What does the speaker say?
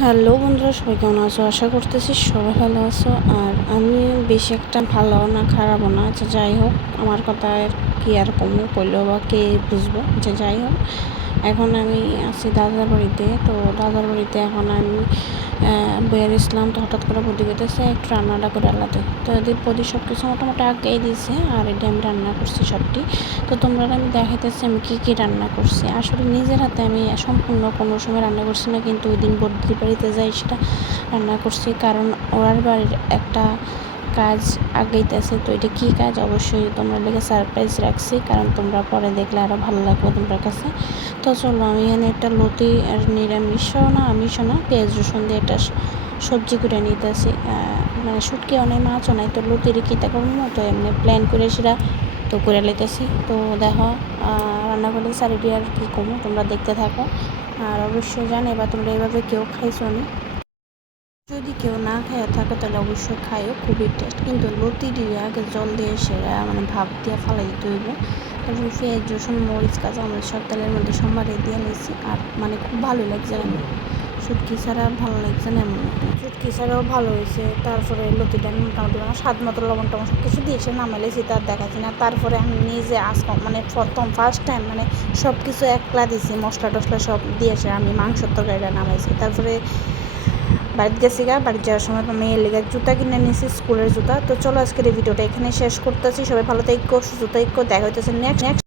Hello বন্ধুরা, সবাই কেমন আছো? আশা করতেছি সবাই ভালো আছো। আর আমি বেশি একটা ভালো না খারাপও না, যে যাই হোক, আমার কথা আর কি আর কমু কইলেও বা কে বুঝবো। যে যাই হোক, এখন আমি আছি দাদার বাড়িতে। তো দাদার বাড়িতে এখন আমি বইয়ের ইসলাম। তো হঠাৎ করে বুদ্ধি পেতেছে একটু রান্নাটা করে আলাদা। তো এদের প্রতি সব কিছু মোটামুটি আগেই দিয়েছে, আর এটা আমি রান্না করছি সবটি। তো তোমরা আমি দেখাইতেছি আমি কী রান্না করছি। আসলে নিজের হাতে আমি সম্পূর্ণ কোনো সময় রান্না করছি না, কিন্তু ওই দিন বদ্রির বাড়িতে যাই সেটা রান্না করছি। কারণ ওরার বাড়ির একটা কাজ আগাইতেছে। তো এটা কী কাজ অবশ্যই তোমরা লেগে সারপ্রাইজ রাখছি, কারণ তোমরা পরে দেখলে আরও ভালো লাগবে তোমার কাছে। তো চলো, আমি এখানে একটা লতি আর নিরামিষও না আমিষও না পেঁয়াজ রসুন দিয়ে একটা সবজি করে নিতেছি। মানে শুটকি অনেক মাছও নাই, তো লতির কীটা করবো, তো এমনি প্ল্যান করে সেটা তো করে লইতেছি। তো দেখো, রান্না করলে সারিডি আর কী কমো, তোমরা দেখতে থাকো। আর অবশ্যই জানে বা তোমরা এইভাবে কেউ খাইছো নি। যদি কেউ না খাইয়া থাকো তাহলে অবশ্যই খাইও, খুবই টেস্ট। কিন্তু লতি দিয়ে আগে জল দিয়ে সেরা মানে ভাপ দিয়ে ফালাই দিতে হইব। তারপর পেঁয়াজ রসুন মরিচ কাঁচামরিচ সব তেলের মধ্যে সোমবারে দিয়ে নিয়েছি। আর মানে খুব ভালো লাগছে, আমি শুটকি ছাড়া ভালো লাগছে না এমন। শুটকি ছাড়াও ভালো হয়েছে। তারপরে লতিটা মোটামুটি আমার স্বাদ মতো লবণ টবণ সব কিছু দিয়েছে, নামাইলেছি তার দেখাচ্ছি না। তারপরে আমি নিজে মানে প্রথম ফার্স্ট টাইম মানে সব কিছু একলা দিয়েছি, মশলা টশলা সব দিয়েছে। আমি মাংসের তরকারিটা নামাইছি। তারপরে বাড়িতে গেছি বাড়িতে যাওয়ার সময় মেয়ের লেগে জুতা কিনে নিয়েছি, স্কুলের জুতা। তো চলো আজকের এই ভিডিওটা এখানে শেষ করতেছি। সবাই ভালো থাকো, সুস্থ থাকো, দেখা হইতেছে নেক্সট